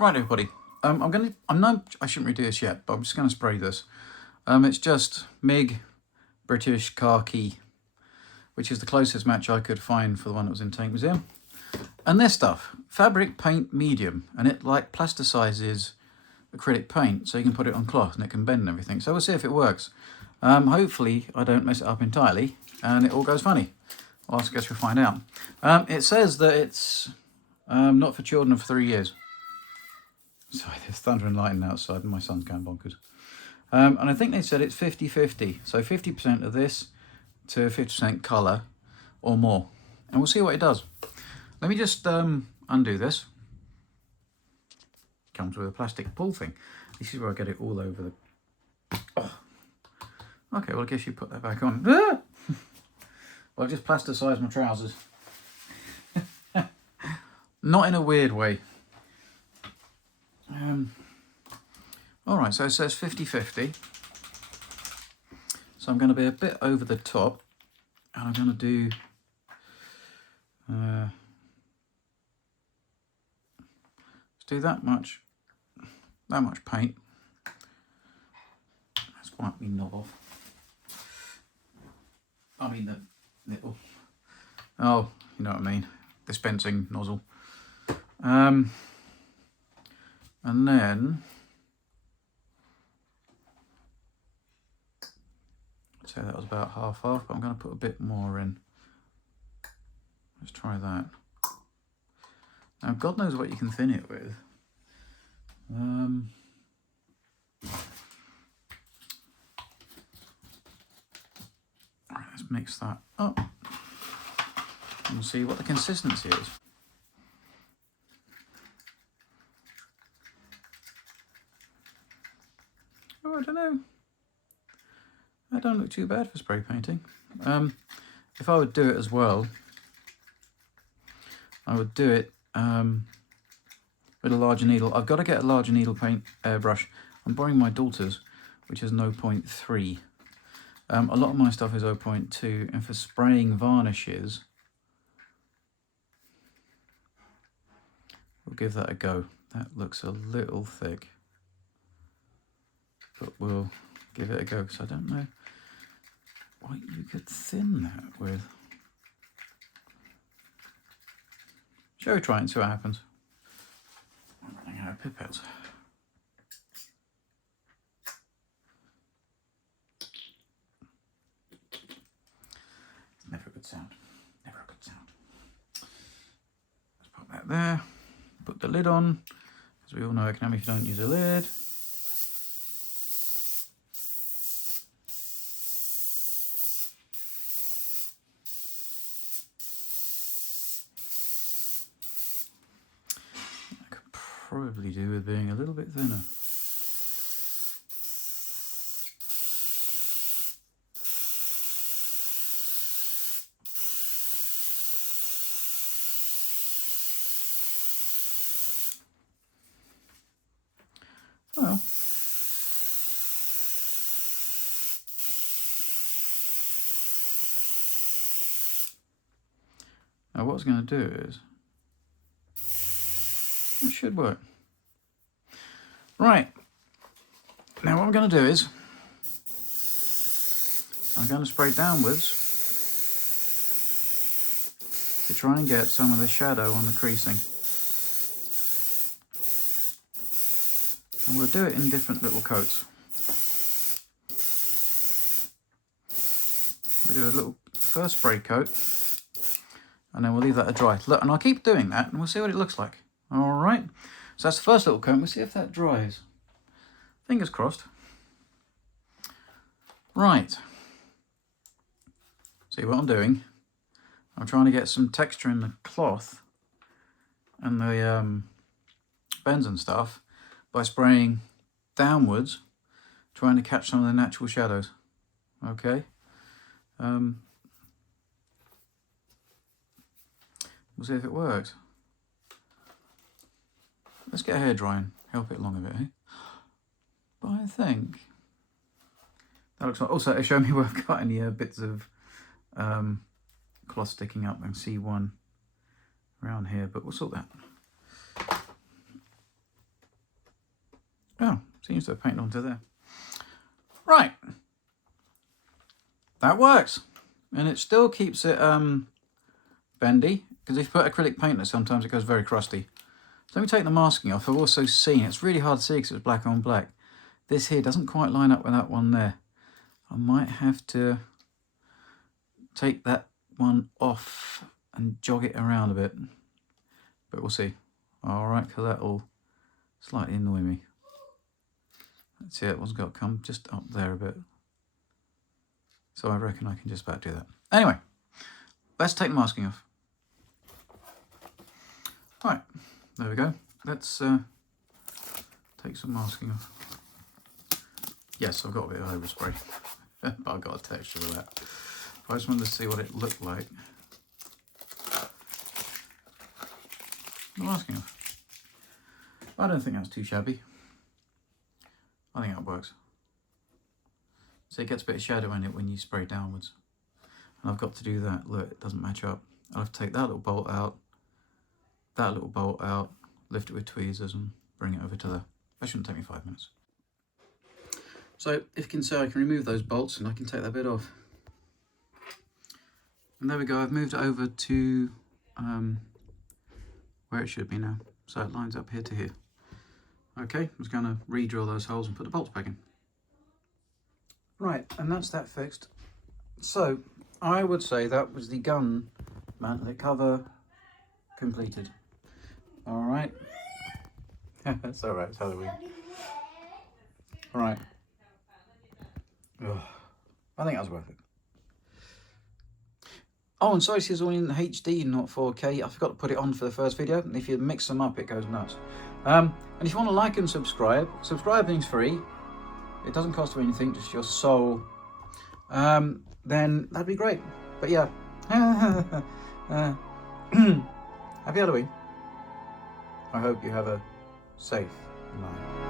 Right, everybody. I shouldn't redo this yet, but I'm just gonna spray this. It's just Mig British khaki, which is the closest match I could find for the one that was in Tank Museum. And this stuff, fabric paint medium, and it like plasticizes acrylic paint, so you can put it on cloth and it can bend and everything. So we'll see if it works. Hopefully I don't mess it up entirely and it all goes funny. Well, I guess we'll find out. It says that it's not for children of 3 years. Sorry, there's thunder and lightning outside and my son's going bonkers. And I think they said it's 50-50. So 50% of this to 50% colour or more. And we'll see what it does. Let me just undo this. Comes with a plastic pull thing. This is where I get it all over the... Oh. Okay, well I guess you put that back on. Ah! Well, I just plasticized my trousers. Not in a weird way. Alright, so it says 50-50. So I'm going to be a bit over the top. And I'm going to do... let's do that much paint. Let's wipe me knob off. I mean the little... Oh, you know what I mean. Dispensing nozzle. And then... I'd say that was about half, but I'm going to put a bit more in. Let's try that. Now, God knows what you can thin it with. Right, let's mix that up and see what the consistency is. Oh, I don't know. That don't look too bad for spray painting. If I would do it as well, I would do it with a larger needle. I've got to get a larger needle paint airbrush. I'm borrowing my daughter's, which is 0.3. A lot of my stuff is 0.2, and for spraying varnishes, we'll give that a go. That looks a little thick, but we'll give it a go because I don't know what you could thin that with. Shall we try it and see what happens? I'm running out of pipettes. Never a good sound. Never a good sound. Let's put that there. Put the lid on, because we all know it can happen if you don't use a lid. Probably do with being a little bit thinner. Well, now what I was going to do is, it should work. Right, now what I'm going to do is, I'm going to spray downwards to try and get some of the shadow on the creasing. And we'll do it in different little coats. We'll do a little first spray coat, and then we'll leave that to dry. Look, and I'll keep doing that, and we'll see what it looks like. All right, so that's the first little coat. We'll see if that dries. Fingers crossed. Right. See what I'm doing? I'm trying to get some texture in the cloth and the bends and stuff by spraying downwards, trying to catch some of the natural shadows. Okay. We'll see if it works. Let's get a hair drying, help it along a bit, eh? But I think that looks like. Also, it showed me where I've got any bits of cloth sticking up. I can see one around here, but we'll sort that. Oh, seems to have painted onto there. Right. That works. And it still keeps it bendy, because if you put acrylic paint in it, sometimes it goes very crusty. So let me take the masking off. I've also seen, it's really hard to see because it's black on black. This here doesn't quite line up with that one there. I might have to take that one off and jog it around a bit. But we'll see. Alright, because that'll slightly annoy me. Let's see, that one's got to come just up there a bit. So I reckon I can just about do that. Anyway, let's take the masking off. Right, there we go. Let's take some masking off. Yes, I've got a bit of overspray, but I've got a texture of that. I just wanted to see what it looked like. The masking off. I don't think that's too shabby. I think that works. So it gets a bit of shadow in it when you spray downwards. And I've got to do that. Look, it doesn't match up. I'll have to take that little bolt out, that little bolt out, lift it with tweezers and bring it over to there. That shouldn't take me 5 minutes. So if you can see, I can remove those bolts and I can take that bit off. And there we go, I've moved it over to where it should be now. So it lines up here to here. Okay, I'm just going to re-drill those holes and put the bolts back in. Right, and that's that fixed. So I would say that was the gun mount, the cover completed. All right. That's all right, it's Halloween. All right. Ugh. I think that was worth it. Oh, and sorry, this is all in HD, not 4K. I forgot to put it on for the first video. And if you mix them up, it goes nuts. And if you want to like and subscribe, subscribing's free. It doesn't cost you anything, just your soul. Then that'd be great. But yeah. Happy Halloween. I hope you have a safe night.